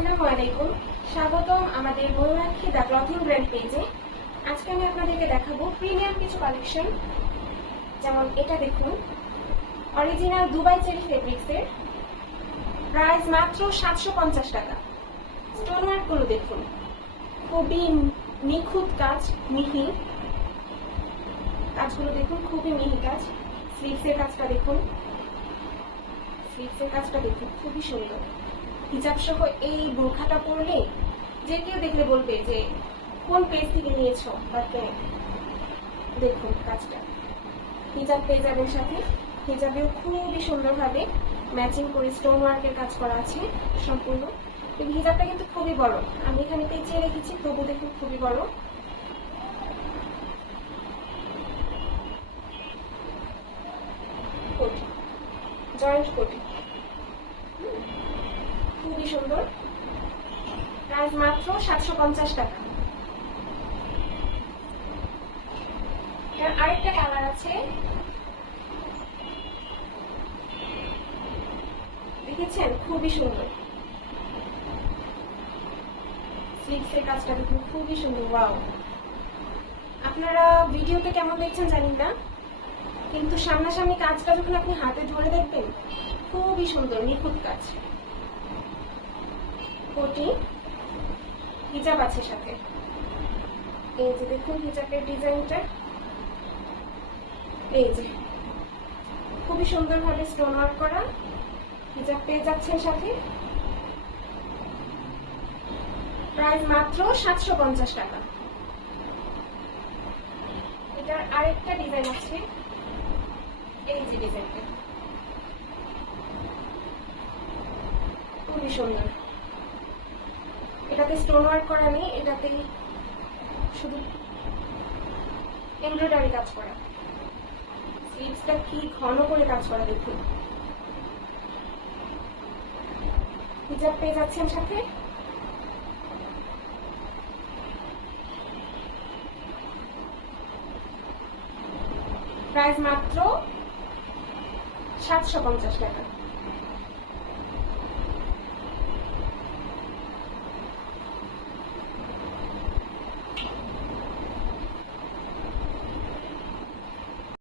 আসসালামু আলাইকুম, স্বাগতম আমাদের ময়ূরাক্ষী দ্য ক্লথিং ব্র্যান্ড পেজে। আজকে আমি আপনাদেরকে দেখাবো প্রিমিয়াম কিছু কালেকশন। যেমন এটা দেখুন, অরিজিনাল দুবাই চেরি ফেব্রিক্সের, প্রাইস মাত্র 750 টাকা। স্টোন ওয়ার্কগুলো দেখুন, খুবই নিখুঁত কাজ, মিহি কাজগুলো দেখুন, খুবই মিহি কাজ। স্লিভসের কাজটা দেখুন, খুবই সুন্দর। হিজাব সহ এই বোরখাটা পরলে যে কেউ দেখলে বলবে যে কোন পেজ থেকে নিয়েছো বা দেখুন কাজটা। হিজাব পেয়ে যাবেন সাথে, হিজাবেও খুবই সুন্দরভাবে ম্যাচিং করে স্টোন ওয়ার্কের কাজ করা আছে সম্পূর্ণ। কিন্তু হিজাবটা কিন্তু খুবই বড়, আমি এখানে পেঁচিয়ে রেখেছি, তবু দেখুন খুবই বড়। কোটি, জয়েন্ট কোটি, খুবই সুন্দর। প্রাইস মাত্র 750 টাকা। আরেকটা কালার আছে, দেখেছেন, খুবই সুন্দর। স্লিভসের কাজটা দেখুন, খুবই সুন্দর। ওয়াও, আপনারা ভিডিওতে কেমন দেখছেন জানি না, কিন্তু সামনাসামনি কাজটা যখন আপনি হাতে ধরে দেখবেন, খুবই সুন্দর নিখুঁত কাজ। কোটি, হিজাব আছে সাথে। এই যে দেখুন হিজাবের ডিজাইনটা, এই যে খুবই সুন্দরভাবে স্টোন ওয়ার্ক করা হিজাব পেয়ে যাচ্ছেন সাথে। প্রাইস মাত্র 750 টাকা। এটার আরেকটা ডিজাইন আছে, এই যে ডিজাইনটা খুবই সুন্দর। এটাতে স্টোন ওয়ার্ক করা নেই, এটাতে শুধু এমব্রয়ডারি কাজ করা। স্লিভসটা কি ঘন করে কাজ করা দেখুন। হিজাব পেয়ে যাচ্ছেন সাথে। প্রাইস মাত্র 750 টাকা।